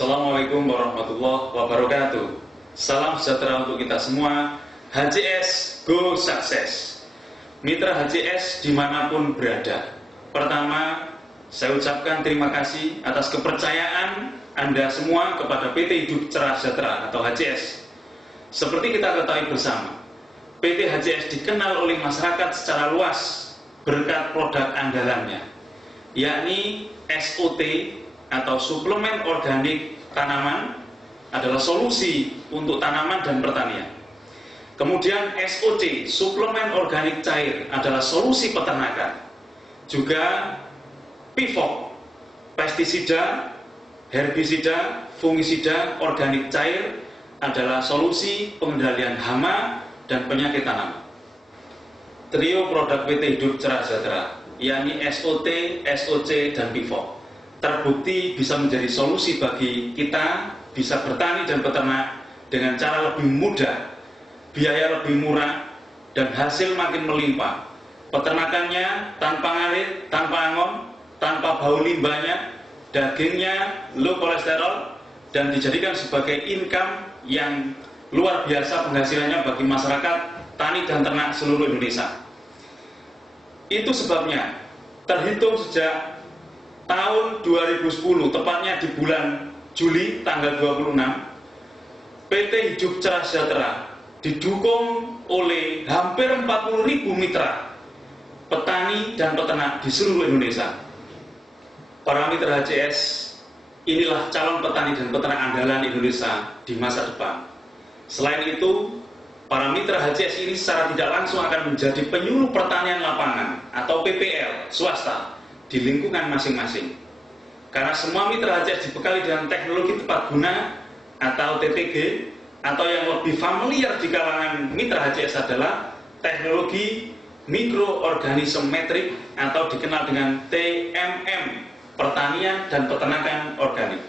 Assalamualaikum warahmatullahi wabarakatuh. Salam sejahtera untuk kita semua. HCS Go Sukses. Mitra HCS dimanapun berada. Pertama, saya ucapkan terima kasih atas kepercayaan Anda semua kepada PT Hidup Cerah Sejahtera atau HCS. Seperti kita ketahui bersama, PT HCS dikenal oleh masyarakat secara luas berkat produk andalannya, yakni SOT atau suplemen organik tanaman adalah solusi untuk tanaman dan pertanian. Kemudian SOC, suplemen organik cair, adalah solusi peternakan. Juga PIVOK, pestisida, herbisida, fungisida organik cair adalah solusi pengendalian hama dan penyakit tanaman. Trio produk PT Hidup Cerah Sejahtera, yakni SOT, SOC, dan PIVOK, terbukti bisa menjadi solusi bagi kita bisa bertani dan beternak dengan cara lebih mudah, biaya lebih murah, dan hasil makin melimpah. Peternakannya tanpa ngarit, tanpa angon, tanpa bau limbahnya, dagingnya low kolesterol, dan dijadikan sebagai income yang luar biasa penghasilannya bagi masyarakat tani dan ternak seluruh Indonesia. Itu sebabnya terhitung sejak tahun 2010, tepatnya di bulan Juli tanggal 26, PT Hidup Cerah Sejahtera didukung oleh hampir 40.000 mitra petani dan peternak di seluruh Indonesia. Para mitra HCS inilah calon petani dan peternak andalan Indonesia di masa depan. Selain itu, para mitra HCS ini secara tidak langsung akan menjadi penyuluh pertanian lapangan atau PPL swasta di lingkungan masing-masing. Karena semua mitra HCS dibekali dengan teknologi tepat guna atau TTG, atau yang lebih familiar di kalangan mitra HCS adalah teknologi mikroorganisme metrik atau dikenal dengan TMM, pertanian dan peternakan organik.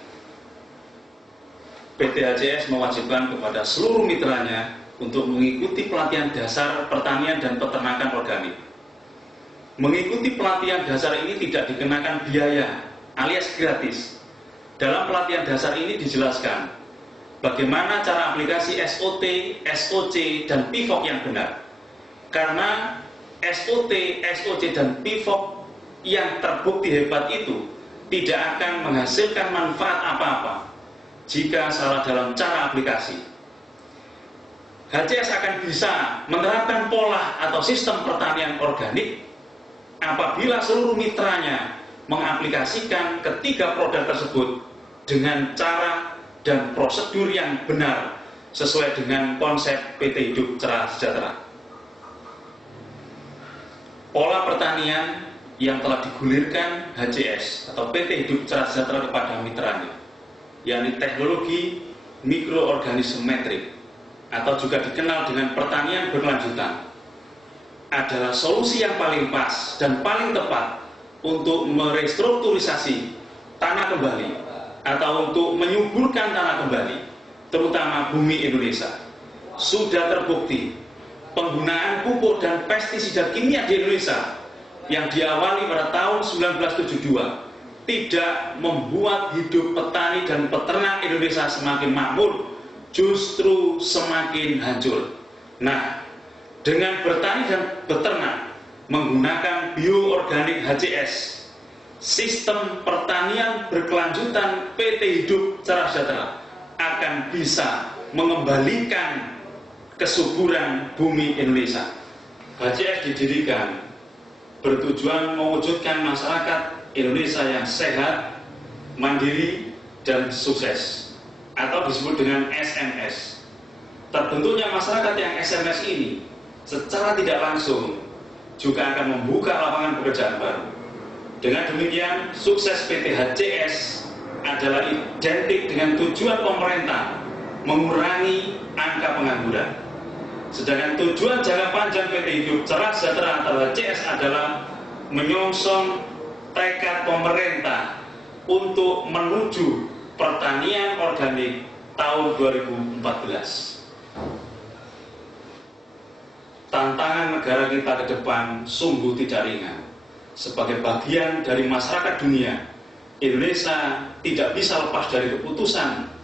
PT HCS mewajibkan kepada seluruh mitranya untuk mengikuti pelatihan dasar pertanian dan peternakan organik. Mengikuti pelatihan dasar ini tidak dikenakan biaya alias gratis. Dalam pelatihan dasar ini dijelaskan bagaimana cara aplikasi SOT, SOC, dan PIVOK yang benar. Karena SOT, SOC, dan PIVOK yang terbukti hebat itu tidak akan menghasilkan manfaat apa-apa jika salah dalam cara aplikasi. HCS akan bisa menerapkan pola atau sistem pertanian organik apabila seluruh mitranya mengaplikasikan ketiga produk tersebut dengan cara dan prosedur yang benar sesuai dengan konsep PT Hidup Cerah Sejahtera. Pola pertanian yang telah digulirkan HCS atau PT Hidup Cerah Sejahtera kepada mitranya, yakni teknologi mikroorganisme metrik atau juga dikenal dengan pertanian berkelanjutan, adalah solusi yang paling pas dan paling tepat untuk merestrukturisasi tanah kembali atau untuk menyuburkan tanah kembali, terutama bumi Indonesia. Sudah terbukti penggunaan pupuk dan pestisida kimia di Indonesia yang diawali pada tahun 1972 tidak membuat hidup petani dan peternak Indonesia semakin makmur, justru semakin hancur. Nah, dengan bertani dan beternak menggunakan bioorganik HCS, sistem pertanian berkelanjutan PT Hidup Cerah Sejahtera akan bisa mengembalikan kesuburan bumi Indonesia. HCS didirikan bertujuan mewujudkan masyarakat Indonesia yang sehat, mandiri, dan sukses, atau disebut dengan SMS. Terbentuknya masyarakat yang SMS ini secara tidak langsung juga akan membuka lapangan pekerjaan baru. Dengan demikian, sukses PT HCS adalah identik dengan tujuan pemerintah mengurangi angka pengangguran. Sedangkan tujuan jangka panjang PT Hidup Cerah Sejahtera atau HCS adalah menyongsong tekad pemerintah untuk menuju pertanian organik tahun 2014. Tantangan negara kita ke depan sungguh tidak ringan. Sebagai bagian dari masyarakat dunia Indonesia tidak bisa lepas dari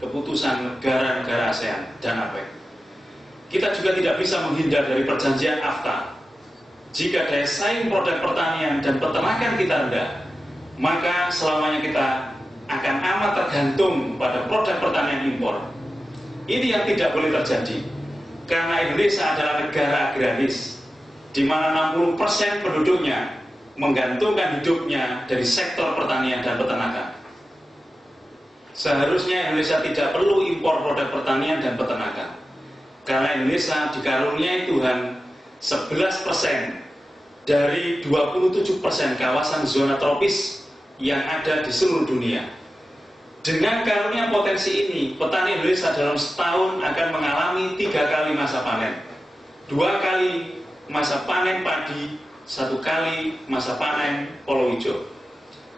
keputusan negara-negara ASEAN dan APEC. Kita juga tidak bisa menghindar dari perjanjian AFTA. Jika daya saing produk pertanian dan peternakan kita rendah, maka selamanya kita akan amat tergantung pada produk pertanian impor. Ini yang tidak boleh terjadi, karena Indonesia adalah negara agraris, di mana 60% penduduknya menggantungkan hidupnya dari sektor pertanian dan peternakan. Seharusnya Indonesia tidak perlu impor produk pertanian dan peternakan, karena Indonesia dikaruniai Tuhan 11% dari 27% kawasan zona tropis yang ada di seluruh dunia. Dengan karunia potensi ini, petani Indonesia dalam setahun akan mengalami 3 kali masa panen. 2 kali masa panen padi, 1 kali masa panen palawija.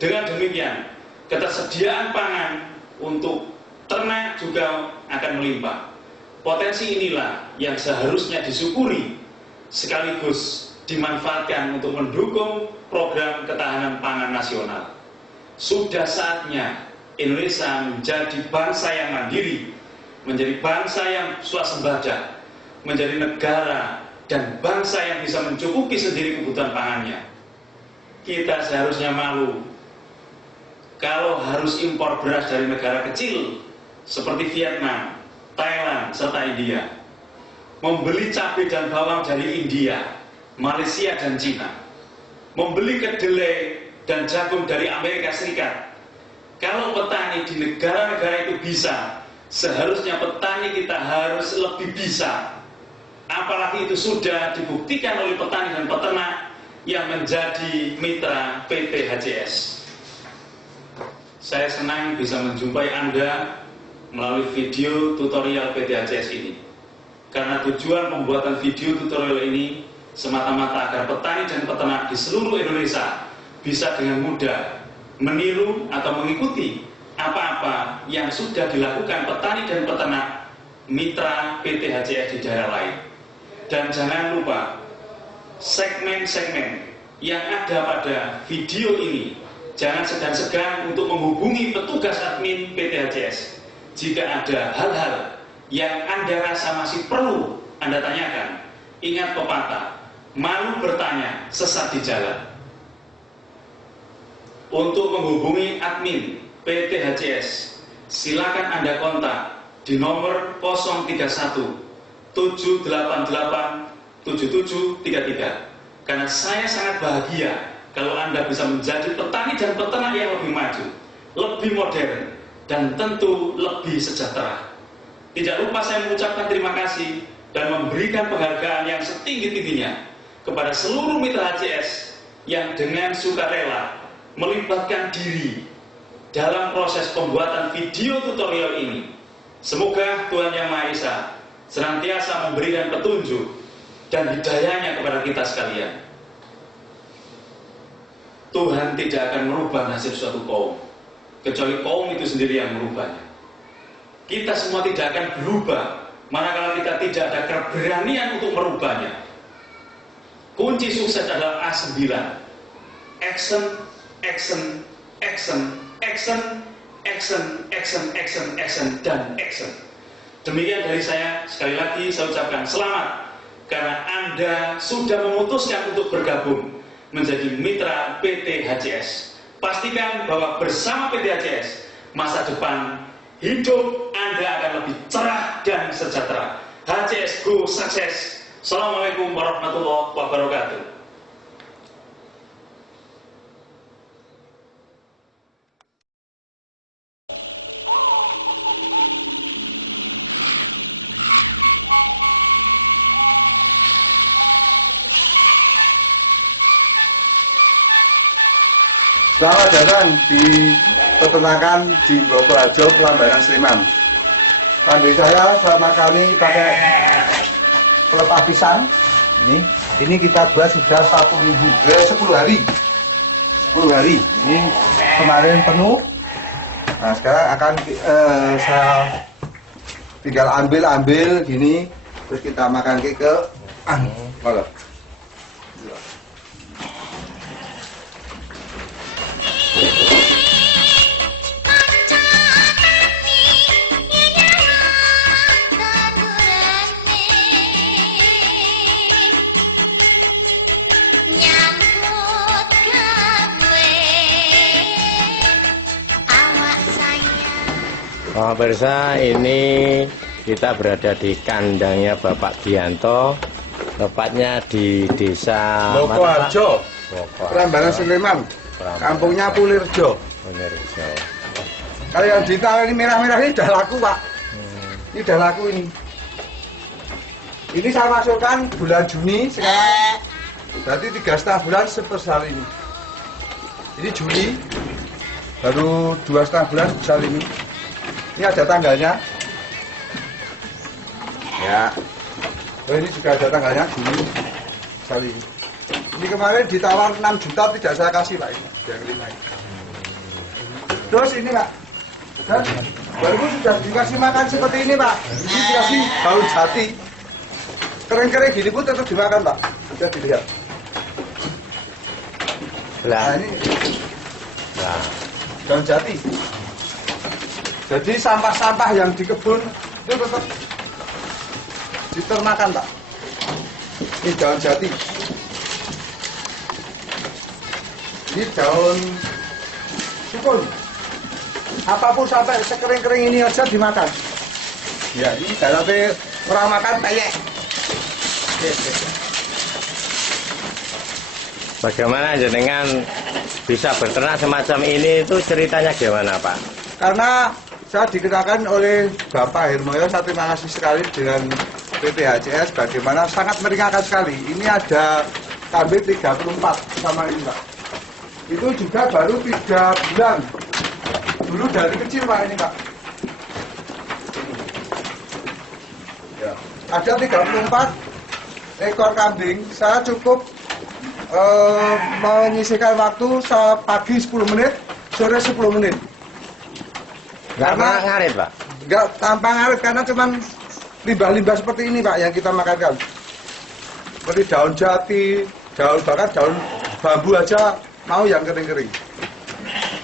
Dengan demikian, ketersediaan pangan untuk ternak juga akan melimpah. Potensi inilah yang seharusnya disyukuri sekaligus dimanfaatkan untuk mendukung program ketahanan pangan nasional. Sudah saatnya Indonesia menjadi bangsa yang mandiri, menjadi bangsa yang swasembada, menjadi negara dan bangsa yang bisa mencukupi sendiri kebutuhan pangannya. Kita seharusnya malu kalau harus impor beras dari negara kecil seperti Vietnam, Thailand, serta India, membeli cabai dan bawang dari India, Malaysia dan Cina, membeli kedelai dan jagung dari Amerika Serikat. Kalau petani di negara-negara itu bisa, seharusnya petani kita harus lebih bisa. Apalagi itu sudah dibuktikan oleh petani dan peternak yang menjadi mitra PT HCS. Saya senang bisa menjumpai Anda melalui video tutorial PT HCS ini, karena tujuan pembuatan video tutorial ini semata-mata agar petani dan peternak di seluruh Indonesia bisa dengan mudah meniru atau mengikuti apa-apa yang sudah dilakukan petani dan peternak mitra PT HCS di daerah lain. Dan jangan lupa, segmen-segmen yang ada pada video ini jangan segan-segan untuk menghubungi petugas admin PT HCS jika ada hal-hal yang Anda rasa masih perlu Anda tanyakan. Ingat pepatah, malu bertanya, sesat di jalan. Untuk menghubungi admin PT HCS, silakan Anda kontak di nomor 031 788 7733. Karena saya sangat bahagia kalau Anda bisa menjadi petani dan peternak yang lebih maju, lebih modern, dan tentu lebih sejahtera. Tidak lupa saya mengucapkan terima kasih dan memberikan penghargaan yang setinggi-tingginya kepada seluruh mitra HCS yang dengan sukarela melibatkan diri dalam proses pembuatan video tutorial ini. Semoga Tuhan Yang Maha Esa senantiasa memberikan petunjuk dan hidayahnya kepada kita sekalian. Tuhan tidak akan merubah nasib suatu kaum, kecuali kaum itu sendiri yang merubahnya. Kita semua tidak akan berubah manakala kita tidak ada keberanian untuk merubahnya. Kunci sukses adalah A9. Action, action, action, action, action, action, action, action, dan action. Demikian dari saya. Sekali lagi saya ucapkan selamat karena Anda sudah memutuskan untuk bergabung menjadi mitra PT HCS. Pastikan bahwa bersama PT HCS masa depan hidup Anda akan lebih cerah dan sejahtera. HCS Go Sukses. Assalamualaikum warahmatullahi wabarakatuh. Selamat datang di peternakan di Boboharjo, Prambanan, Sleman. Kambing saya sama kami pakai pelepah pisang. Ini kita buat sudah 1 minggu, 10 hari. 10 hari. Ini kemarin penuh. Nah sekarang akan saya tinggal ambil gini, terus kita makan ke kalau. Pemirsa, ini kita berada di kandangnya Bapak Gianto, tepatnya di desa Mokoharjo, Prambanan Sleman, kampungnya Pulirjo. Kalau yang ditaruh ini merah-merah ini udah laku, Pak. Ini udah laku ini. Ini saya masukkan bulan Juni sekarang. Berarti 3,5 bulan sebesar ini. Ini Juli, baru 2,5 bulan besar ini. Ini ada tanggalnya. Ya. Oh, ini sudah ada tanggalnya Juli besar ini. Ini kemarin ditawar 6 juta tidak saya kasih, Pak. Yang 5 ini. Terus ini, Pak. Dan baru sudah dikasih makan seperti ini, Pak. Ini dikasih daun jati. Kering-kering gini pun tetap dimakan, Pak. Sudah dilihat. Nah, ini daun jati. Jadi sampah-sampah yang di kebun itu tetap diternakan, Pak. Ini daun jati. Ini daun sukun. Apapun sampai sekering-kering ini aja dimakan. Ya, ini dalamnya orang makan kayak. Bagaimana jenengan bisa berternak semacam ini, itu ceritanya gimana, Pak? Karena saya dikenakan oleh Bapak Hermoyo, saya terima kasih sekali dengan PT HCS, bagaimana sangat meringankan sekali. Ini ada kambing 34 sama ini, Pak. Itu juga baru 3 bulan. Dulu dari kecil, Pak, ini, Pak. Ya. Ada 34 ekor kambing. Saya cukup menyisihkan waktu pagi 10 menit, sore 10 menit. Nggak pernah ngarit, Pak? Nggak tanpa ngarit, karena cuman limbah-limbah seperti ini, Pak, yang kita makankan. Seperti daun jati, daun bahkan daun bambu aja mau yang kering-kering.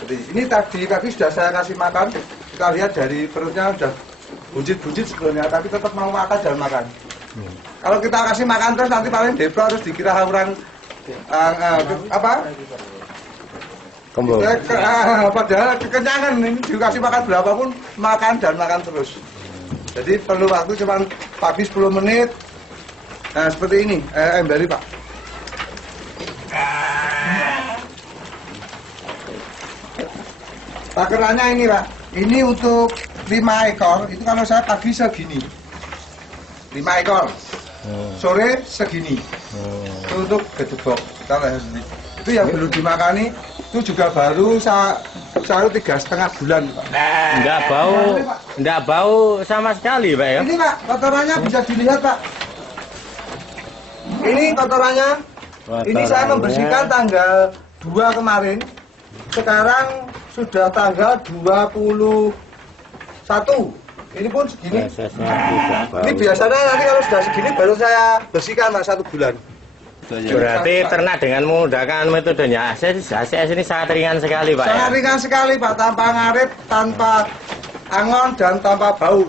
Jadi ini tadi sudah saya kasih makan. Kita lihat dari perutnya sudah buncit-buncit sebelumnya, tapi tetap mau makan dan makan. Kalau kita kasih makan terus nanti paling depro, terus dikira orang apa? Kembung. Padahal kekenyangan, ini dikasih makan berapapun makan dan makan terus. Jadi perlu waktu cuma pagi 10 menit. Nah, seperti ini, embari, Pak. Takarannya ini, Pak. Ini untuk 5 ekor. Itu kalau saya pagi segini. 5 ekor. Sore segini. Itu untuk gedebok. Itu yang belum dimakani. Itu juga baru saya 3,5 bulan, Pak. Enggak bau sama sekali, Pak, ya? Ini, Pak, kotorannya bisa dilihat, Pak. Ini kotorannya. Ini saya membersihkan tanggal 2 kemarin. Sekarang sudah tanggal 21. Ini pun segini. Ini biasanya nanti kalau sudah segini baru saya bersihkan, Pak, 1 bulan. Berarti ternak dengan menggunakan metodenya HCS ini sangat ringan sekali, Pak. Sangat ringan sekali, Pak, tanpa ngarit, tanpa angon dan tanpa bau.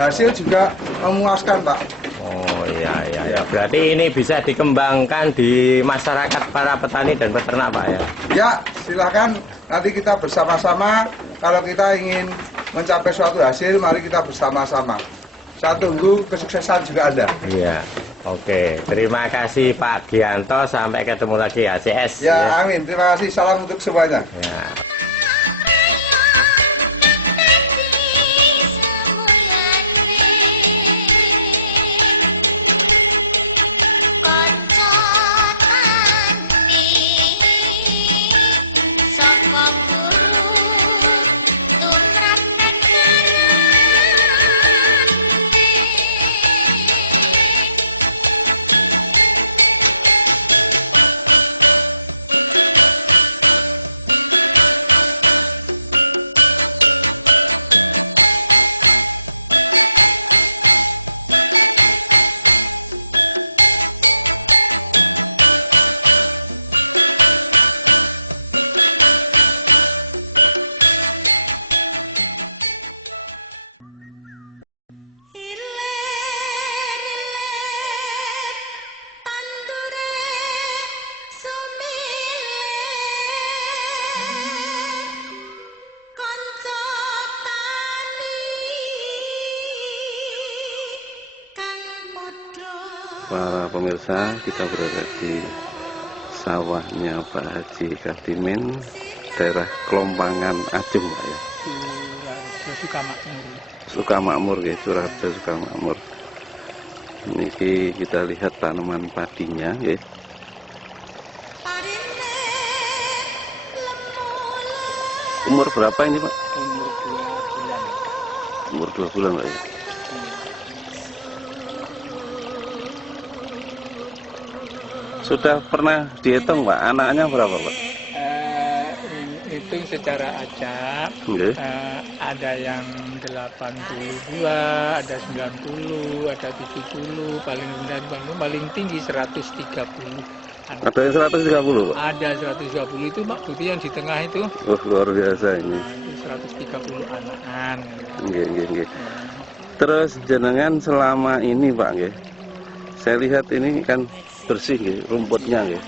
Hasil juga memuaskan, Pak. Oh iya. Berarti ini bisa dikembangkan di masyarakat para petani dan peternak, Pak, ya? Ya, silahkan nanti kita bersama-sama. Kalau kita ingin mencapai suatu hasil, mari kita bersama-sama. Saya tunggu kesuksesan juga Anda. Iya. Oke, terima kasih Pak Gianto. Sampai ketemu lagi HCS. Ya, amin. Terima kasih. Salam untuk semuanya. Ya. para pemirsa, kita berada di sawahnya Pak Haji Kardimin, daerah Kelompangan Ajung, Pak ya. Sukamakmur ya, Sukoharjo Sukamakmur. Ini kita lihat tanaman padinya ya. Umur berapa ini Pak? Umur 2 bulan. Umur 2 bulan Pak ya. Sudah pernah dihitung Pak, anaknya berapa Pak? Hitung secara acak, Nggih. ada yang 82, ada 90, ada 70, paling rendah paling tinggi 130. Ada yang 130 Pak? Ada 120 itu Pak, Bukti yang di tengah itu. Luar biasa ini. 130 anakan. Nggih. Terus jenengan selama ini Pak nggih. Saya lihat ini kan bersih nggih, rumputnya nggih.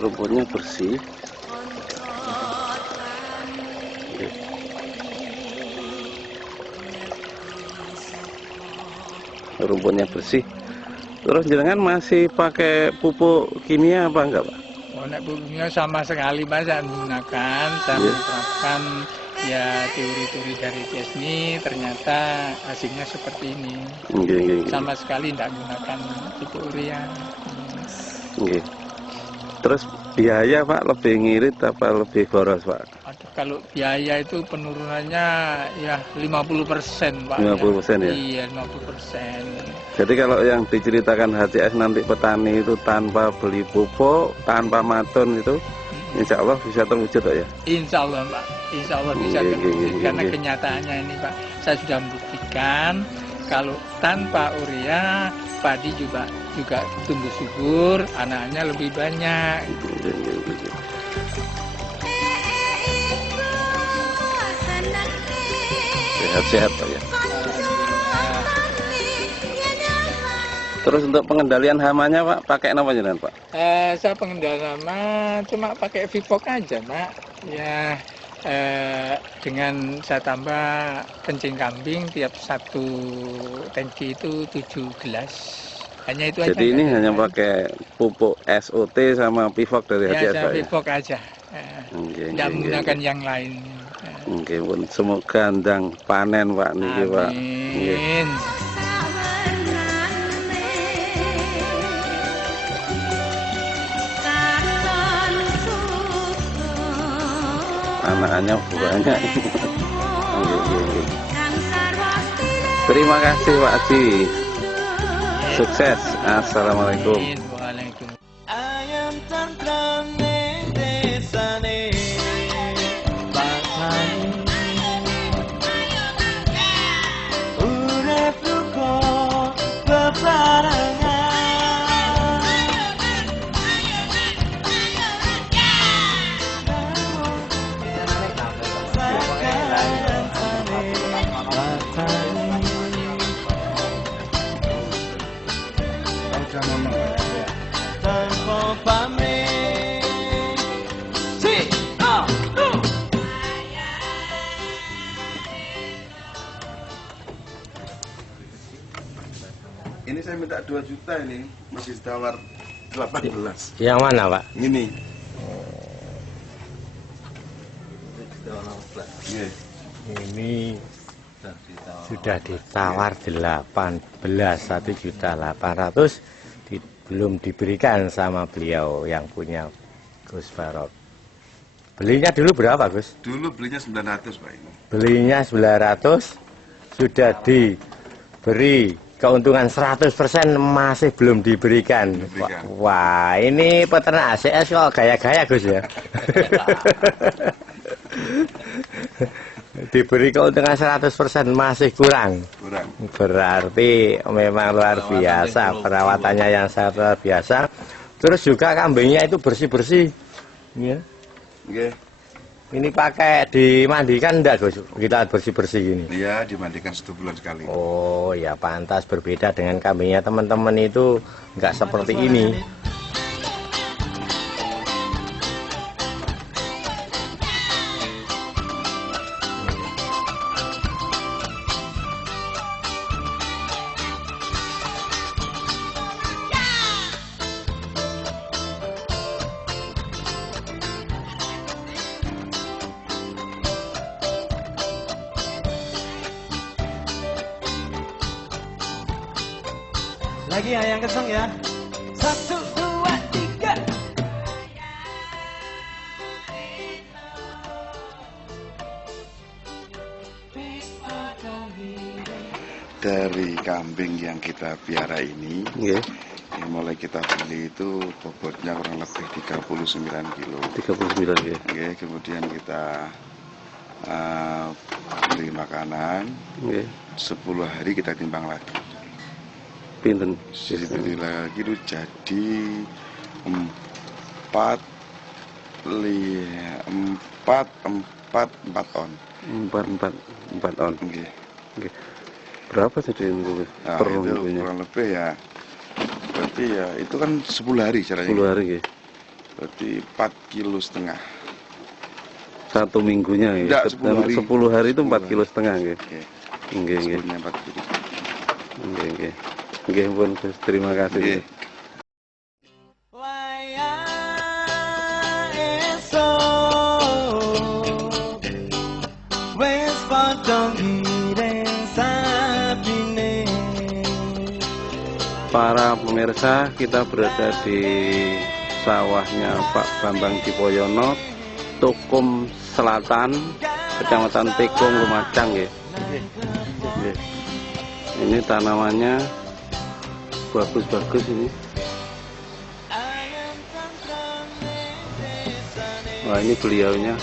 Rumputnya bersih. Nggih. Rumputnya bersih. Terus jenengan masih pakai pupuk kimia apa enggak Pak? Oh, nek pupuknya sama sekali Pak, saya menggunakan, saya Iya. menerapkan ya teori-teori dari CSMI, ternyata hasilnya seperti ini. Nggih. Sama sekali tidak menggunakan pupuk urea. Nggih. Terus biaya Pak lebih ngirit apa lebih boros Pak? Aduh, kalau biaya itu penurunannya ya 50% Pak. 50% ya? Iya, 50%. Jadi kalau yang diceritakan HCS nanti petani itu tanpa beli pupuk, tanpa matun itu, insya Allah bisa terwujud Pak ya? Insya Allah Pak, insya Allah bisa Nggih, terwujud. nggih, Karena nggih. kenyataannya ini Pak, saya sudah membuktikan kalau tanpa urea padi juga tumbuh subur, anaknya lebih banyak. Sehat-sehat Pak ya. Terus untuk pengendalian hamanya Pak, pakai apa jenengan Pak? Saya pengendalian hama cuma pakai Vivok aja Pak. Ya dengan saya tambah kencing kambing tiap satu tangki itu 7 gelas. Hanya itu aja. Jadi ini nggak ada hanya lain. pakai pupuk SOT sama Pivok dari Ya, HCS saya Pak ya? Vivok aja. Tidak menggunakan yang lain. Nggih, pun semoga ndang panen Pak niki Pak. Nggih. Amin. Anaknya banyak. Nggih. Terima kasih Pak Haji. Sukses. Assalamualaikum. Amin. Waalaikumsalam. Ayam tantram ning desane Bangsani urip luka bebarengan tanpa pamit. Si, Ini saya minta 2 juta ini, masih tawar 18. Yang mana Pak? Ini. Iya. Ini sudah ditawar 1.800.000 belum diberikan sama beliau yang punya Gus Barok. Belinya dulu berapa Gus? Dulu belinya 900 Pak ini. Belinya 900, sudah diberi keuntungan 100% masih belum diberikan. Wah, ini peternak ACS kok gaya-gaya Gus ya. Diberi keuntungan 100% masih kurang. Berarti memang luar biasa, perawatannya yang sangat luar biasa. Terus juga kambingnya itu bersih-bersih. Ya. Nggih. Ini pakai dimandikan enggak Gus? Kita bersih-bersih gini. Iya, dimandikan 1 bulan sekali. Oh ya, pantas berbeda dengan kambingnya teman-teman itu enggak seperti ini. Lagi ya yang kenceng ya. 1, 2, 3. Dari kambing yang kita piara ini, Nggih, yang mulai kita beli itu bobotnya kurang lebih 39 kilo. 39 nggih. Oke, kemudian kita beli makanan, Nggih. 10 hari kita timbang lagi. Pinten? Jadi lagi itu jadi 4 on. 4 on. Oke. Nggih. Berapa jadi ini Nah, per itu minggunya? kurang lebih ya. Berarti ya itu kan 10 hari caranya. 10 hari nggih. Berarti 4,5 kilo. 1 minggunya nggih. Enggak, 10 hari. 10 hari itu 4,5 10 kilo nggih. Oke. Nggih, nggih. Sebelumnya 4 kilo. Nggih, nggih. Nggih, pun Gus, terima kasih. Oke. Wayang esok wis padha ngiring sapine. Para pemirsa, kita berada di sawahnya Pak Bambang Dipoyono, Tukum Selatan, Kecamatan Tikung, Lumajang ya. Ini tanamannya bagus-bagus ini. Wah, ini beliaunya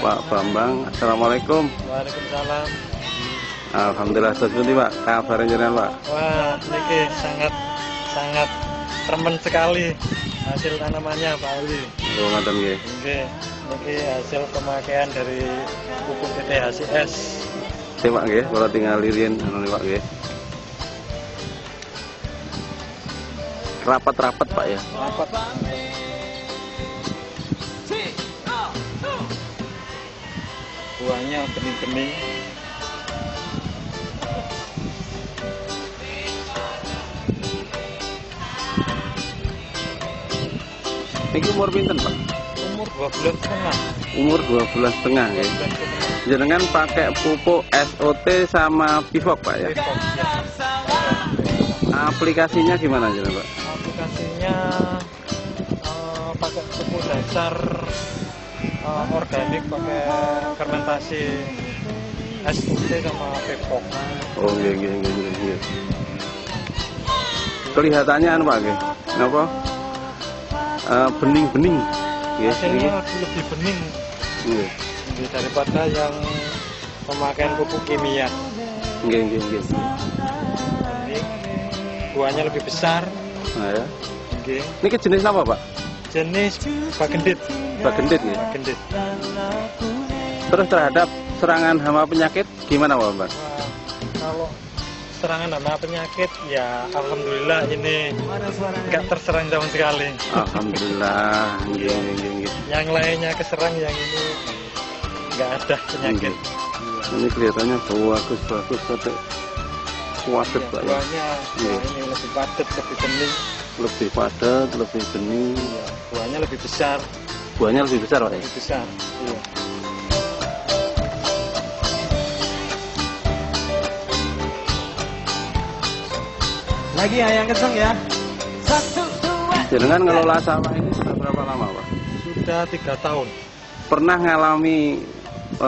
Pak Bambang. Assalamualaikum. Waalaikumsalam. Alhamdulillah, seperti Pak. Kabarnya jenengan Pak? Wah, ini sangat remen sekali hasil tanamannya Pak Ali. Oh, ngoten nggih. Ini hasil pemakaian dari pupuk TTHCS. Oke Pak nggih, kalau tinggal lirin anu Pak nggih. Rapat-rapat Pak ya. Rapat. Buahnya bening-bening. Ini umur pinten Pak? Umur 2 bulan setengah. Umur 2 bulan setengah ya. Jenengan pakai pupuk SOT sama Pivok Pak ya. Aplikasinya gimana jenengan Pak? Aplikasinya pakai pupuk dasar organik, pakai fermentasi SOT sama Pivok. Oh nggih nggih nggih nggih. Kelihatannya anu Pak nggih. Napa? Bening-bening. Ya, Hasilnya lebih bening nggih. daripada yang pemakaian pupuk kimia. Nggih nggih nggih. Ini buahnya lebih besar. Nah ya. Nggih. Ini ke jenis apa Pak? Jenis bagendit. Bagendit ya. Bagendit. Terus terhadap serangan hama penyakit gimana Pak? Wah, kalau serangan hama penyakit ya alhamdulillah ini nggak terserang sama sekali. Alhamdulillah. Nggih nggih nggih. Yang lainnya keserang, yang ini nggak ada penyakit. Ini kelihatannya bagus tapi padat Pak ya. Buahnya ini lebih padat, lebih bening. Lebih padat, lebih bening. Buahnya lebih besar. Buahnya lebih besar Pak ya. Lebih besar. Iya. Lagi ya yang kenceng ya. 1, 2. Jenengan ngelola sawah ini sudah berapa lama Pak? Sudah 3 tahun. Pernah ngalami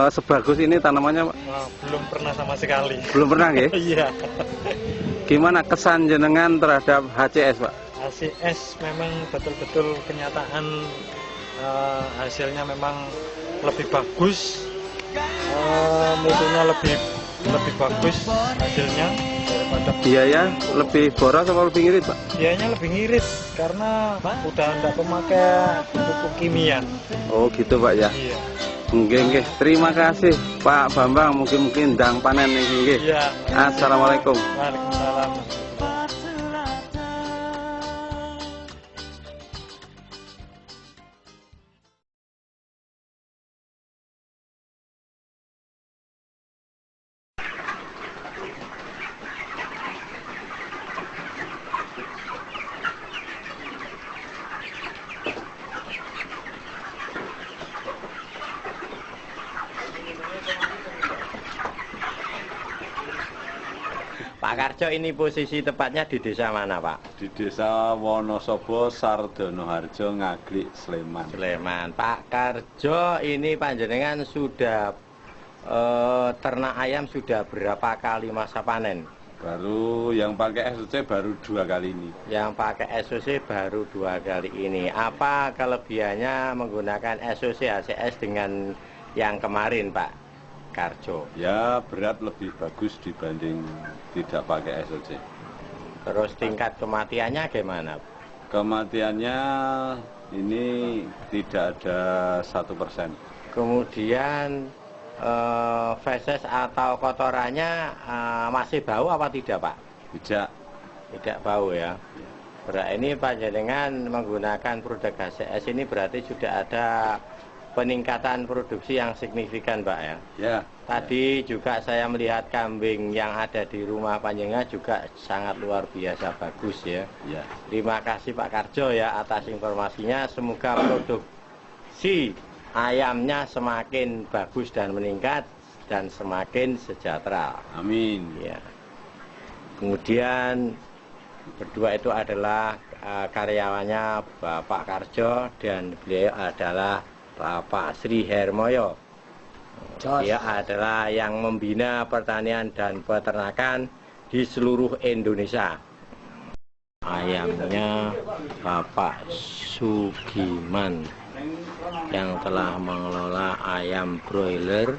sebagus ini tanamannya Pak? Wah, belum pernah sama sekali. Belum pernah ya? Iya. Gimana kesan jenengan terhadap HCS Pak? HCS memang betul-betul kenyataan hasilnya memang lebih bagus, mutunya lebih bagus hasilnya daripada Biaya lebih boros atau lebih ngirit Pak? biayanya lebih ngirit karena udah enggak memakai pupuk kimia. Oh gitu Pak ya. Iya. Nggih. Terima kasih Pak Bambang, mungkin ndang panen niki nggih. Iya. Assalamualaikum. Waalaikumsalam. Pak Karjo, ini posisi tepatnya di desa mana, Pak? Di desa Wonosobo, Sardonoharjo, Ngaglik, Sleman. Sleman. Pak Karjo, ini panjenengan sudah ternak ayam sudah berapa kali masa panen? Baru yang pakai SOC baru 2 kali ini. Yang pakai SOC baru 2 kali ini. Apa kelebihannya menggunakan SOC ACS dengan yang kemarin, Pak Karjo? Ya berat lebih bagus dibanding tidak pakai SOC. Terus tingkat kematiannya gimana? Kematiannya ini tidak ada 1%. Kemudian feses atau kotorannya masih bau apa tidak, Pak? Tidak bau ya. Berarti ini panjenengan menggunakan produk ACS ini berarti sudah ada peningkatan produksi yang signifikan, Pak ya. Ya. Tadi juga saya melihat kambing yang ada di rumah panjenengan juga sangat luar biasa bagus ya. Ya. Terima kasih Pak Karjo ya atas informasinya. Semoga produksi ayamnya semakin bagus dan meningkat dan semakin sejahtera. Amin. Ya. Kemudian berdua itu adalah karyawannya Bapak Karjo dan beliau adalah Bapak Sri Hermoyo. Dia adalah yang membina pertanian dan peternakan di seluruh Indonesia. Ayamnya Bapak Sugiman yang telah mengelola ayam broiler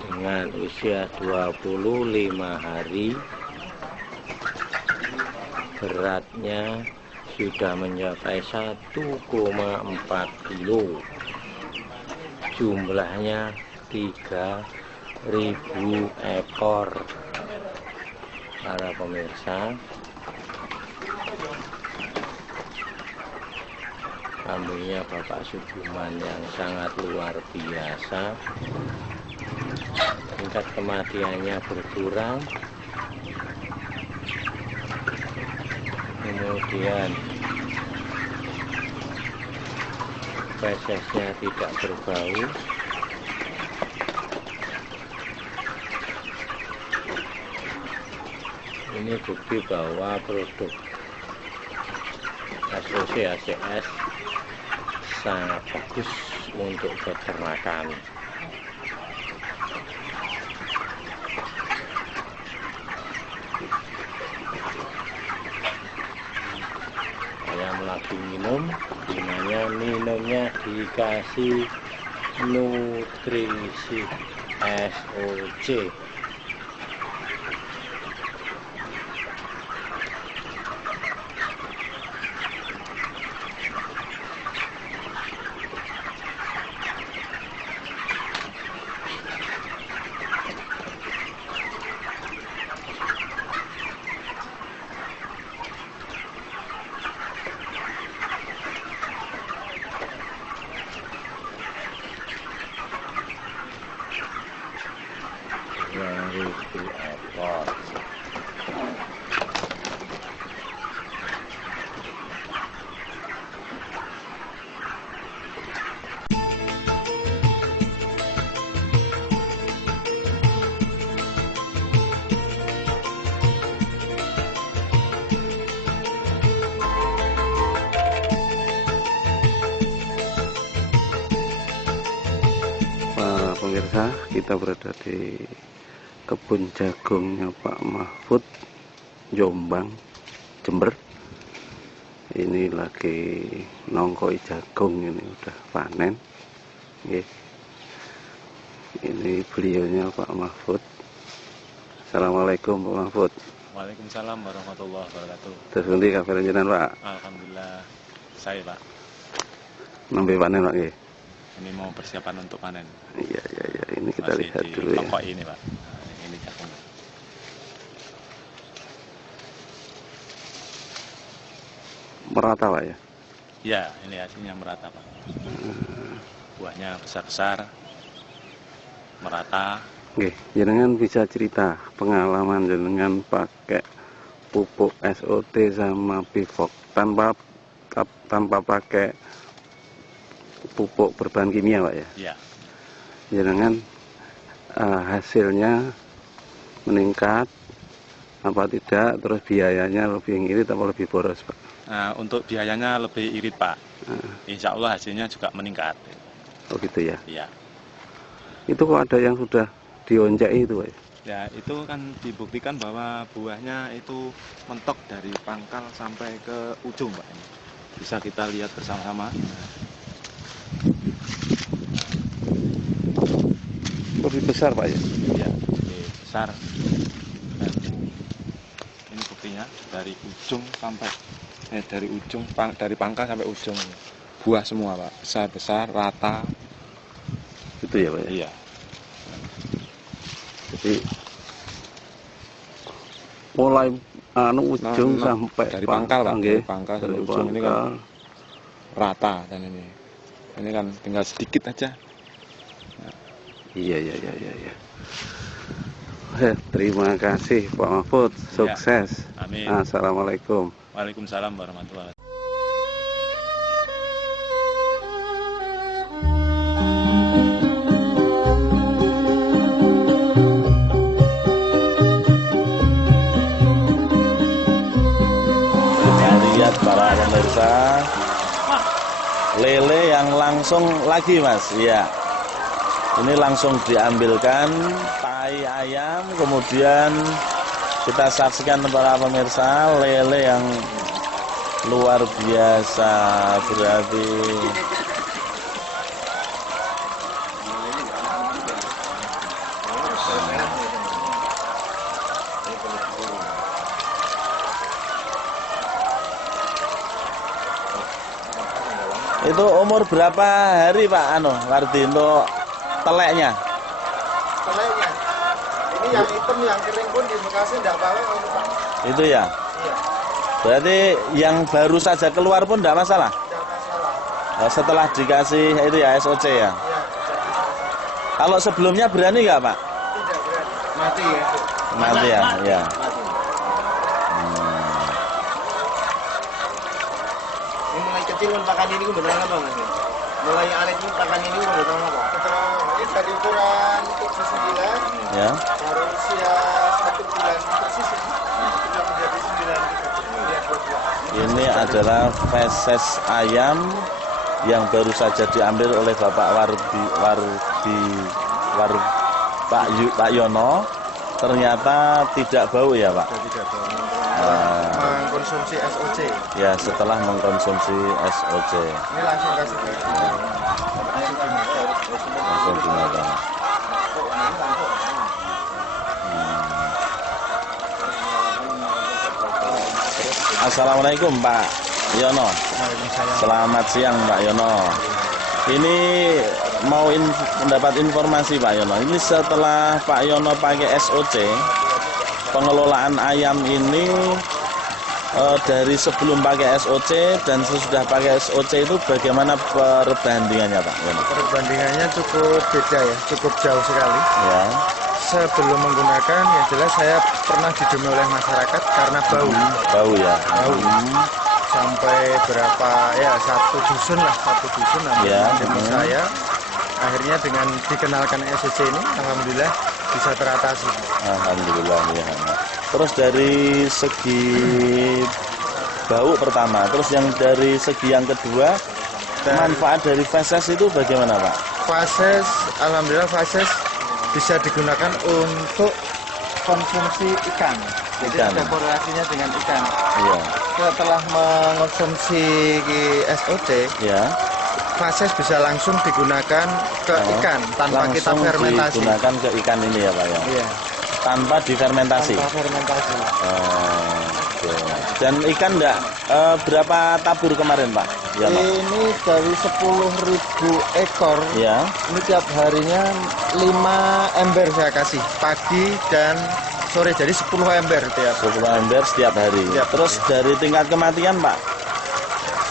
dengan usia 25 hari. Beratnya sudah mencapai 1,4 kilo. Jumlahnya 3.000 ekor. Para pemirsa, kambingnya Bapak Sugiman yang sangat luar biasa. Tingkat kematiannya berkurang. Kemudian fesesnya tidak berbau. Ini bukti bahwa produk SOC ACS sangat bagus untuk peternakan. Ayam lagi minum, dimana minumnya dikasih nutrisi SOC. Ekor. Para pemirsa, kita berada di kebun jagungnya Pak Mahfud, Jombang, Jember. Ini lagi nongkoi jagung, ini udah panen. Ini beliaunya Pak Mahfud. Assalamualaikum Pak Mahfud. Waalaikumsalam warahmatullahi wabarakatuh. Terus nanti kabar jenengan Pak? Alhamdulillah, saya Pak. Nampi panen Pak nggih. Ini mau persiapan untuk panen. Iya. Ini kita Masih lihat di dulu ya. pokok ini Pak. Ini jagung. Merata Pak ya? Ya, ini hasilnya merata Pak. Buahnya besar-besar, merata. Oke, jenengan bisa cerita pengalaman jenengan pakai pupuk SOT sama Pivok tanpa pakai pupuk berbahan kimia Pak ya? Ya, Jenengan hasilnya meningkat apa tidak, terus biayanya lebih ngirit apa lebih boros Pak? Nah, untuk biayanya lebih irit Pak. Insya Allah hasilnya juga meningkat. Oh gitu ya. Iya. Itu kok ada yang sudah dionjaki itu Pak? Ya itu kan dibuktikan bahwa buahnya itu mentok dari pangkal sampai ke ujung Pak. Ini bisa kita lihat bersama-sama. Lebih besar Pak ya? Ya, lebih besar. Dan ini buktinya dari ujung sampai dari pangkal sampai ujung. Buah semua Pak, besar-besar, rata. Itu ya Pak ya? Iya. Jadi mulai ujung sampai dari pangkal Pak, nggih. dari pangkal sampai ujung ini kan rata dan ini kan tinggal sedikit aja. Iya. Terima kasih Pak Mahfud, sukses. Ya. Amin. Assalamualaikum. Waalaikumsalam warahmatullahi wabarakatuh. Kita lihat para pemirsa, lele yang langsung lagi Mas. Iya. Ini langsung diambilkan tai ayam, kemudian kita saksikan para pemirsa lele yang luar biasa berarti. Itu umur berapa hari Pak Wardi untuk teleknya? Teleknya. Ini yang hitam, yang kering pun di Bekasi enggak apa-apa Pak. Itu ya? Iya. Berarti yang baru saja keluar pun enggak masalah? Enggak masalah. Setelah dikasih itu ya SOC ya? Iya. Kalau sebelumnya berani nggak Pak? Tidak berani. Mati ya. Mati ya? Ya. Mati. Ini mulai kecil kan pakan ini kan beneran apa Mas? Mulai alit ini pakan ini kan beneran apa? Ini dari ukuran 9 Ya. baru usia 1 bulan persis ini. Sudah menjadi 9 Ini adalah feses ayam yang baru saja diambil oleh Bapak Pak Yono. Ternyata tidak bau ya Pak? Tidak bau. Mengkonsumsi SOC. Ya, setelah mengkonsumsi SOC. Ini langsung kasih. Langsung dimakan. Assalamualaikum Pak Yono. Selamat siang Pak Yono. Ini mau mendapat informasi Pak Yono. Ini setelah Pak Yono pakai SOC, pengelolaan ayam ini dari sebelum pakai SOC dan sesudah pakai SOC itu bagaimana perbandingannya Pak Yono? Perbandingannya cukup beda ya, cukup jauh sekali. Ya. Sebelum menggunakan, yang jelas saya pernah didemo oleh masyarakat karena bau. Bau ya. Bau. Sampai berapa ya, satu dusun ya. Saya akhirnya dengan dikenalkan SOC ini, alhamdulillah bisa teratasi. Alhamdulillah ya. Terus dari segi bau pertama, terus yang dari segi yang kedua, manfaat dari feses itu bagaimana Pak? Feses, alhamdulillah feses bisa digunakan untuk konsumsi ikan. Jadi ada korelasinya dengan ikan. Iya. Setelah mengonsumsi SOC, ya, feses bisa langsung digunakan ke ikan tanpa kita langsung fermentasi. Digunakan ke ikan ini ya Pak ya? Iya. Tanpa difermentasi. Tanpa fermentasi. Oke. Dan ikan enggak berapa tabur kemarin Pak Yono? Ini dari 10.000 ekor. Ya. Ini tiap harinya 5 ember saya kasih pagi dan sore, jadi 10 ember tiap. 10 ember setiap hari. Terus dari tingkat kematian Pak?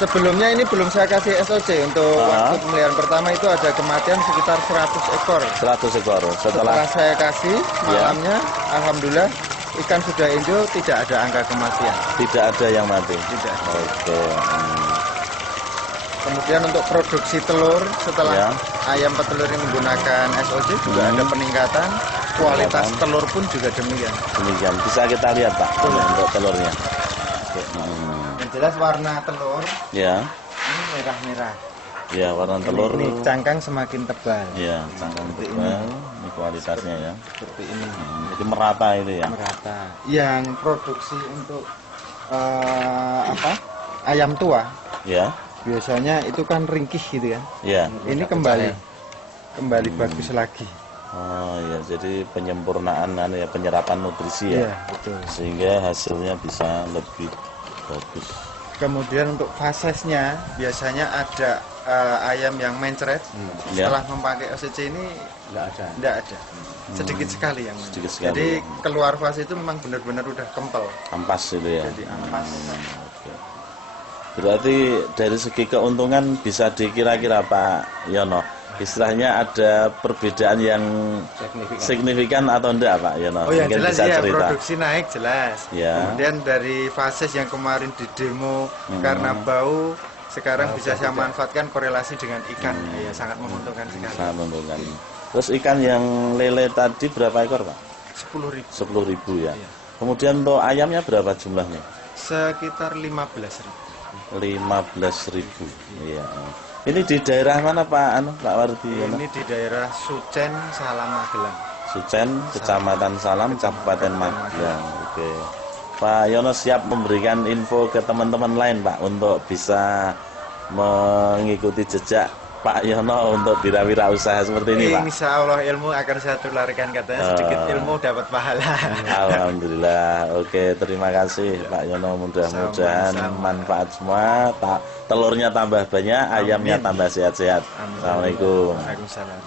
Sebelumnya ini belum saya kasih SOC untuk waktu pemeliharaan pertama itu ada kematian sekitar 100 ekor. 100 ekor. Setelah saya kasih malamnya, alhamdulillah ikan sudah hijau, tidak ada angka kematian. Tidak ada yang mati. Tidak. Oke. Kemudian untuk produksi telur setelah ayam petelur ini menggunakan SOC juga ada peningkatan. Kualitas telur pun juga demikian. Demikian. Bisa kita lihat Pak untuk telurnya. Oke. Yang jelas warna telur Ya. ini merah-merah. Ya, warna telur. Ini cangkang semakin tebal. Ya, cangkang Seperti tebal. Ini kualitasnya ya. Seperti ini. Jadi merata itu ya. Merata. Yang produksi untuk ayam tua Ya. biasanya itu kan ringkih gitu ya. Ya. Ini kembali bagus lagi. Oh ya, jadi penyempurnaan penyerapan nutrisi ya. Iya, betul. Sehingga hasilnya bisa lebih bagus. Kemudian untuk fasesnya biasanya ada ayam yang mencret. Ya. Setelah memakai OCC ini tidak ada. Sedikit sekali yang Sedikit sekali. Jadi keluar fase itu memang benar-benar udah kempel. Ampas itu ya. Jadi ampas. Oke. Berarti dari segi keuntungan bisa dikira-kira Pak Yono, istilahnya ada perbedaan yang signifikan atau enggak Pak Yono? Oh yang Mungkin jelas bisa ya, cerita. produksi naik jelas. Ya. Kemudian dari fases yang kemarin di demo karena bau, sekarang bisa saya manfaatkan korelasi dengan ikan. Ya, sangat menguntungkan sekali. Sangat menguntungkan. Terus ikan yang lele tadi berapa ekor Pak? 10.000. 10.000 ya. Iya. Kemudian untuk ayamnya berapa jumlahnya? Sekitar 15.000. 15.000. Iya. Ini di daerah mana Pak Wardi? Ini di daerah Sucen, Salam, Magelang. Sucen, Kecamatan Salam, Kabupaten Magelang. Oke. Pak Yono siap memberikan info ke teman-teman lain Pak untuk bisa mengikuti jejak Pak Yono untuk wira-usaha seperti ini Pak. Insya Allah ilmu akan saya tularkan, katanya sedikit ilmu dapat pahala. Alhamdulillah. Oke, terima kasih Pak Yono. Mudah-mudahan manfaat semua. Telurnya tambah banyak, ayamnya tambah sehat-sehat. Assalamualaikum. Waalaikumsalam.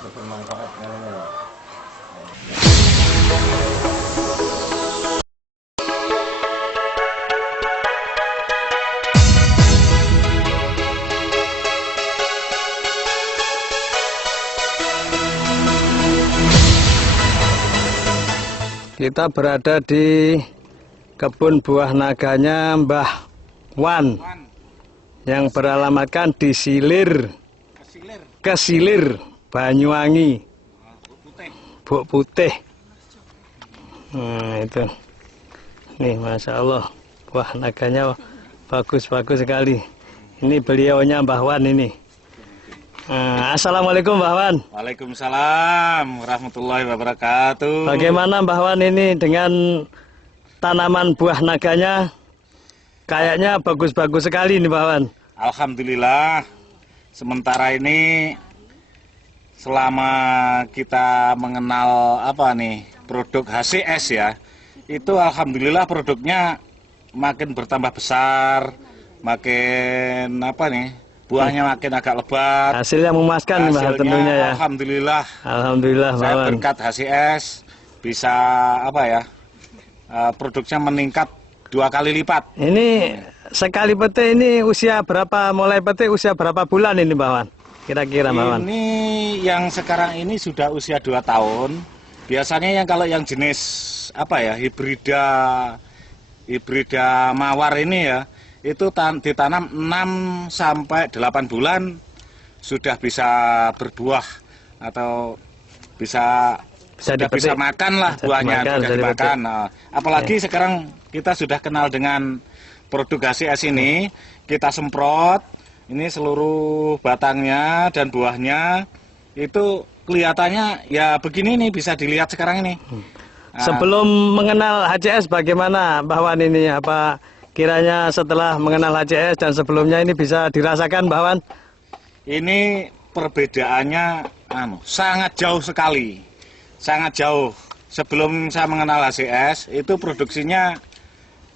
Kita berada di kebun buah naganya Mbah Wan yang beralamatkan di Kesilir, Banyuwangi, Buk Putih. Nah itu, nih Masya Allah, buah naganya bagus-bagus sekali. Ini beliaunya Mbah Wan ini. Assalamualaikum Mbah Wan. Waalaikumsalam warahmatullahi wabarakatuh. Bagaimana Mbah Wan ini dengan tanaman buah naganya? Kayaknya bagus-bagus sekali nih Mbah Wan. Alhamdulillah, sementara ini selama kita mengenal produk HCS ya, itu alhamdulillah produknya makin bertambah besar, makin buahnya makin agak lebat. Hasilnya memuaskan nih Mbah tentunya ya. Alhamdulillah. Alhamdulillah Mbah Saya Wan. berkat HCS bisa produknya meningkat 2 kali lipat. Ini sekali petik ini usia berapa, mulai petik usia berapa bulan ini Mbah Wan? Kira-kira Mbah Wan. Ini yang sekarang ini sudah usia 2 tahun. Biasanya kalau yang jenis hibrida mawar ini ya, itu ditanam 6 sampai 8 bulan sudah bisa berbuah atau bisa makan lah buahnya, sudah dimakan. Nah, apalagi sekarang kita sudah kenal dengan produk HCS ini, kita semprot ini seluruh batangnya dan buahnya itu kelihatannya ya begini nih, bisa dilihat sekarang ini. Sebelum mengenal HCS bagaimana Mbah Wan ini, apa kiranya setelah mengenal HCS dan sebelumnya ini bisa dirasakan Mbah Wan? Ini perbedaannya sangat jauh sekali, sangat jauh. Sebelum saya mengenal HCS itu produksinya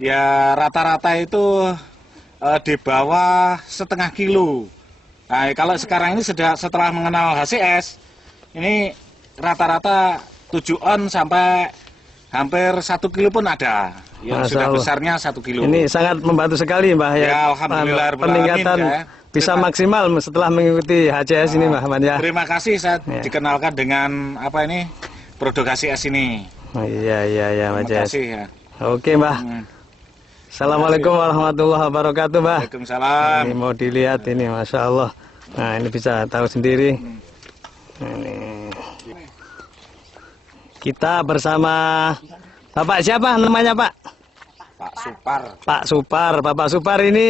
ya rata-rata itu di bawah 0,5 kilo. Nah kalau sekarang ini setelah mengenal HCS ini rata-rata 7 on sampai hampir 1 kilo pun ada. Yang sudah besarnya 1 kilo. Ini sangat membantu sekali Mbah ya. Alhamdulillah. Peningkatan bisa maksimal setelah mengikuti HCS ini Mbah Wan ya. Terima kasih saya dikenalkan dengan produk HCS ini. Oh, iya Mas. Terima kasih ya. Oke Mbah. Assalamualaikum warahmatullahi wabarakatuh Mbah. Waalaikumsalam. Ini mau dilihat ini, Masya Allah. Nah ini bisa tahu sendiri. Ini. Kita bersama Bapak siapa namanya Pak? Pak Supar. Pak Supar. Bapak Supar ini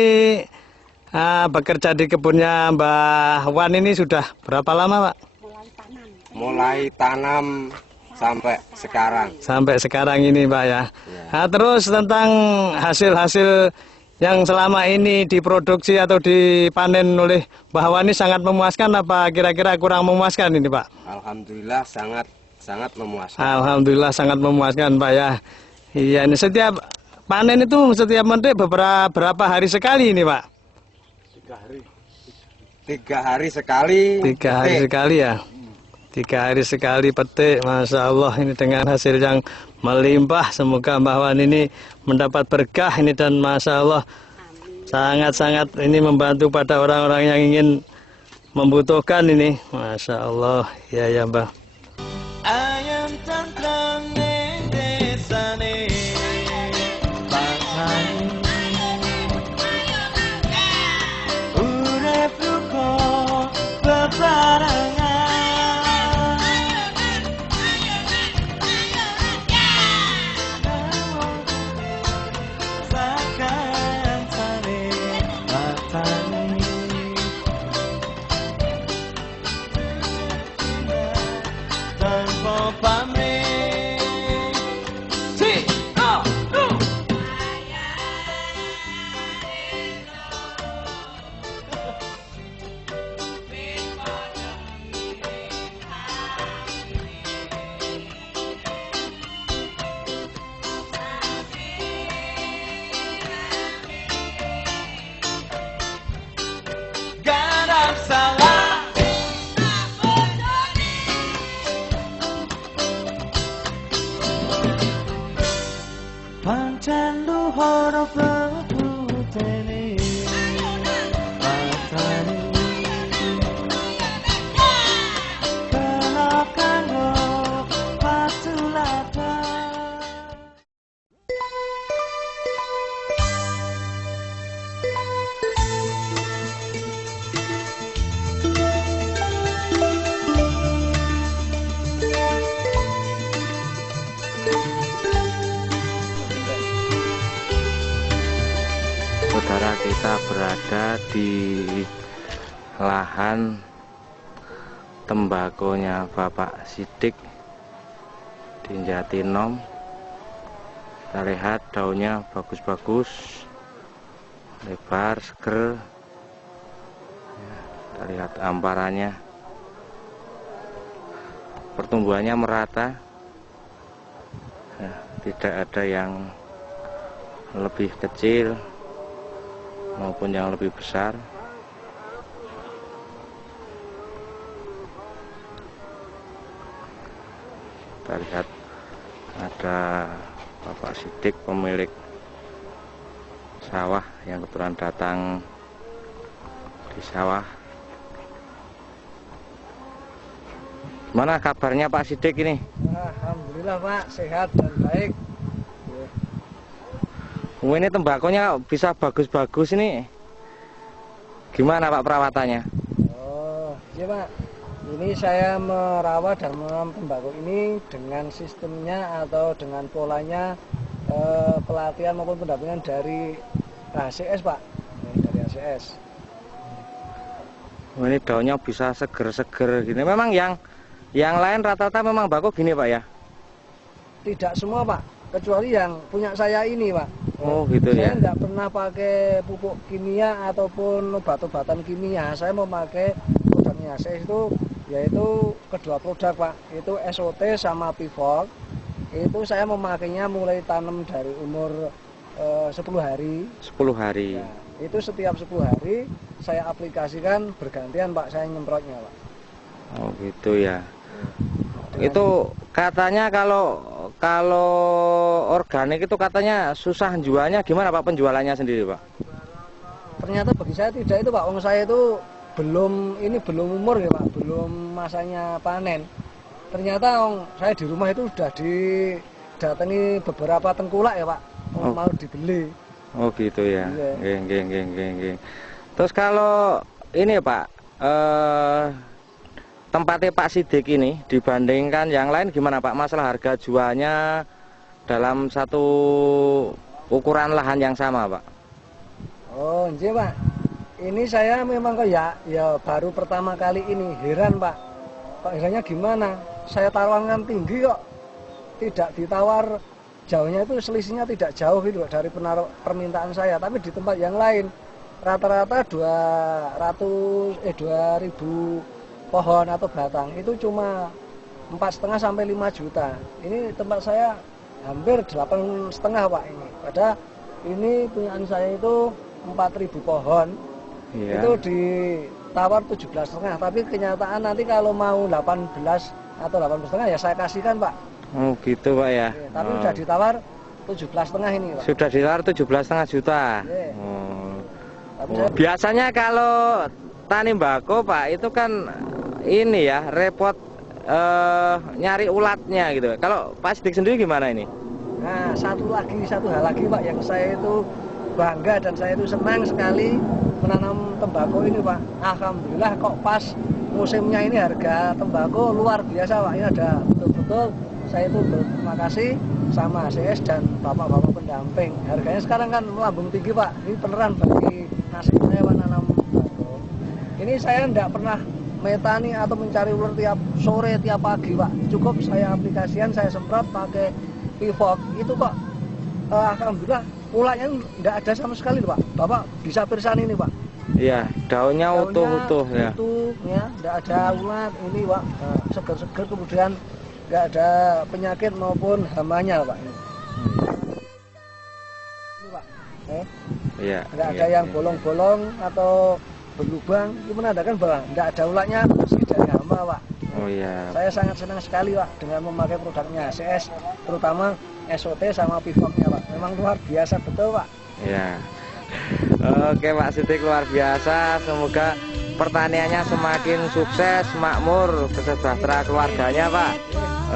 bekerja di kebunnya Mbah Wan ini sudah berapa lama Pak? Mulai tanam sampai sekarang. Sampai sekarang ini Pak ya. Nah, terus tentang hasil-hasil yang selama ini diproduksi atau dipanen oleh Mbah Wan ini sangat memuaskan apa kira-kira kurang memuaskan ini Pak? Alhamdulillah sangat memuaskan. Alhamdulillah sangat memuaskan Pak ya. Iya, ini setiap panen itu setiap metik berapa hari sekali ini Pak? 3 hari sekali. 3 hari sekali ya. 3 hari sekali petik. Masya Allah ini dengan hasil yang melimpah. Semoga Mbah Wan ini mendapat berkah ini dan Masya Allah sangat-sangat ini membantu pada orang-orang yang ingin membutuhkan ini. Masya Allah. Ya Mbah. Ayam cantrang ning desane bangsane urip luko bebarengan sakansane batane tanpa pamrih si no no garap salah pancen luhur bebutene batane kena kanggo patuladan. Saudara, kita berada di lahan tembakonya Bapak Sidik di Jatinom. Kita lihat daunnya bagus-bagus, lebar, seger. Ya, kita lihat amparannya, pertumbuhannya merata. Ya, tidak ada yang lebih kecil maupun yang lebih besar. Kita lihat ada Bapak Sidik, pemilik sawah yang kebetulan datang di sawah. Gimana kabarnya Pak Sidik ini? Alhamdulillah Pak, sehat dan baik. Ini tembakonya bisa bagus-bagus ini. Gimana Pak perawatannya? Oh, iya Pak. Ini saya merawat dan menanam tembakau ini dengan sistemnya atau dengan polanya pelatihan maupun pendampingan dari ACS Pak. Dari ACS. Ini daunnya bisa seger-seger gini. Memang yang lain rata-rata memang baku gini Pak ya? Tidak semua Pak, kecuali yang punya saya ini Pak. Oh gitu ya. Saya tidak pernah pakai pupuk kimia ataupun obat-obatan kimia. Saya memakai produknya saya itu yaitu kedua produk Pak. Itu SOT sama Pivot. Itu saya memakainya mulai tanam dari umur 10 hari. 10 hari. Ya, itu setiap 10 hari saya aplikasikan bergantian Pak, saya nyemprotnya Pak. Oh gitu ya. Itu katanya kalau organik itu katanya susah jualnya, gimana Pak penjualannya sendiri Pak? Ternyata bagi saya tidak itu Pak, wong saya itu belum umur ya Pak, belum masanya panen. Ternyata saya di rumah itu sudah didatangi beberapa tengkulak ya Pak, mau dibeli. Oh gitu ya. Iya. Geng. Terus kalau ini Pak, tempatnya Pak Sidik ini dibandingkan yang lain gimana Pak? Masalah harga jualnya dalam satu ukuran lahan yang sama Pak? Oh iya Pak, ini saya memang kok ya baru pertama kali ini heran Pak. Kok herannya gimana? Saya tawarkan tinggi kok tidak ditawar, jauhnya itu selisihnya tidak jauh itu dari permintaan saya. Tapi di tempat yang lain rata-rata 2000 pohon atau batang itu cuma 4,5 sampai 5 juta. Ini tempat saya hampir 8,5 Pak ini. Padahal ini punyaan saya itu 4.000 pohon. Iya. Itu ditawar 17,5. Tapi kenyataan nanti kalau mau 18 atau 18,5 ya saya kasihkan Pak. Oh gitu Pak ya. Iya, tapi sudah ditawar 17,5 ini Pak. Sudah ditawar 17,5 juta. Iya. Biasanya kalau tani mbako Pak itu kan ini ya repot nyari ulatnya gitu. Kalau Pak Sidik sendiri gimana ini? Nah satu hal lagi Pak yang saya itu bangga dan saya itu senang sekali menanam tembakau ini Pak. Alhamdulillah kok pas musimnya ini harga tembakau luar biasa Pak. Ini ada betul-betul saya itu berterima kasih sama ACS dan bapak-bapak pendamping. Harganya sekarang kan melambung tinggi Pak. Ini beneran bagi nasib saya Pak nanam tembakau. Ini saya tidak pernah metani atau mencari ular tiap sore tiap pagi Pak. Cukup saya aplikasikan, saya semprot pakai pivot itu kok alhamdulillah ulatnya tidak ada sama sekali Pak. Bapak bisa periksa ini Pak. Iya, daunnya utuh-utuh ya. Utuh ya, tidak ada ulat ini Pak. Nah, seger-seger kemudian tidak ada penyakit maupun hamanya Pak ini. Ini Pak. Iya. Tidak ada yang bolong-bolong atau berlubang, itu menandakan bahwa tidak ada ulatnya, bersih dari hama Pak. Oh iya. Saya sangat senang sekali Pak dengan memakai produknya ACS, terutama SOT sama pivotnya Pak. Memang luar biasa betul Pak. Iya. Oke Pak Sidik luar biasa. Semoga pertaniannya semakin sukses, makmur, sejahtera keluarganya Pak.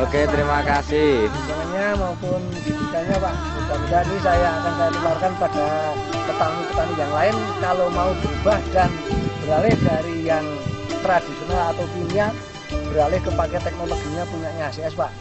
Oke terima kasih. Perkembangannya maupun didikannya Pak. Mudah-mudahan ini saya akan tularkan pada petani-petani yang lain kalau mau berubah dan beralih dari yang tradisional atau kimia beralih ke pakai teknologinya punyanya ACS Pak.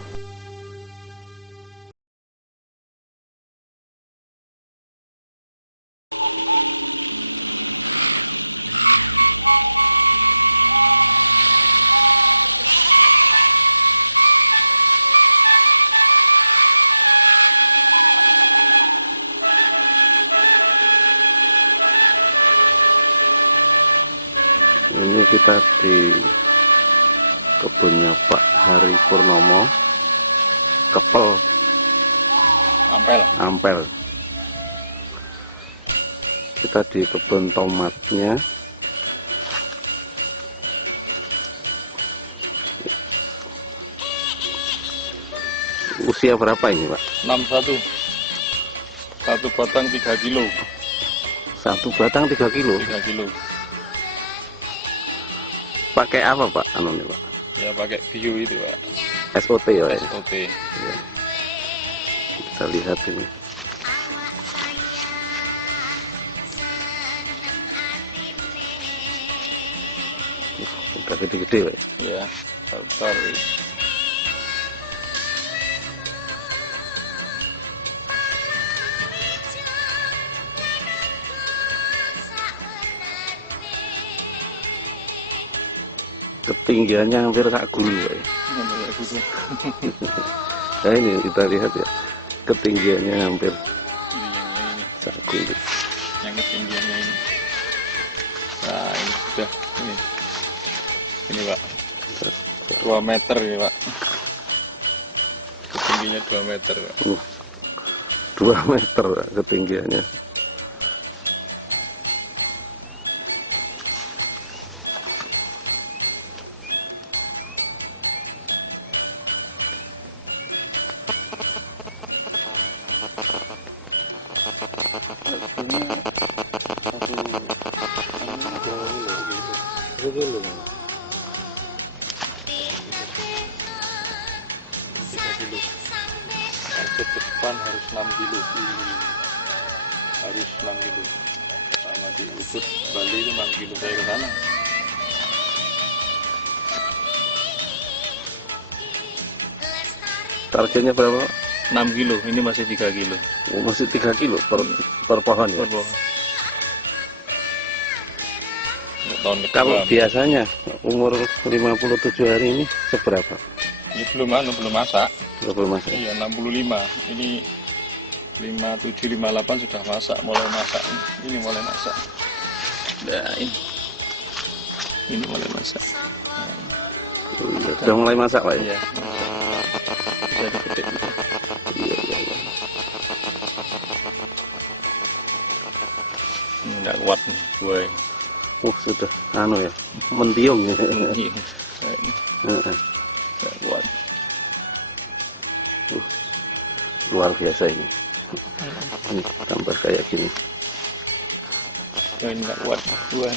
Kita di kebunnya Pak Hari Purnomo, Kepel, Ampel. Kita di kebun tomatnya. Usia berapa ini Pak? 61. Satu batang 3 kilo. Satu batang 3 kilo. 3 kilo. Pakai apa Pak? Ya pakai bio itu Pak. SOT ya? SOT. Kita lihat ini. Udah gede-gede ya? Ya, besar. Ketinggiannya hampir kak guli ya. Nah ini kita lihat ya, ketinggiannya hampir kak guli. Yang ketinggiannya ini. Nah, ini Pak, 2 meter ya Pak. Ketinggiannya 2 meter Pak. 2 meter ketinggiannya. Ke depan harus 6 kilo. Targetnya berapa? 6 kilo, ini masih 3 kilo. Oh, masih 3 kilo per pohon ya? Kalau biasanya umur 57 hari ini seberapa? Ini belum masak. Belum masak. Iya, 65. Ini 57, 58 sudah masak, mulai masak. Ini mulai masak. Nah, ini mulai masak. Sudah mulai masak, Pak ya? Nggak kuat nih, gue. Sudah anu ya, mentiung ya. Nggak kuat. Luar biasa ini. Ini tambah kayak gini. Ini nggak kuat, gue.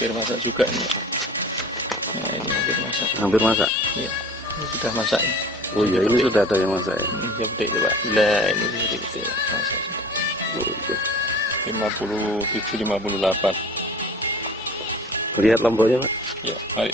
Hampir masak juga nih. Nah, ini hampir masak. Hampir masak? Iya, ini sudah masak. Oh iya, ini sudah ada yang masak ya? Ini gede Pak. Nah, ini gede. Oh, iya. 57, 58. Lihat lomboknya, Pak. Ya, mari.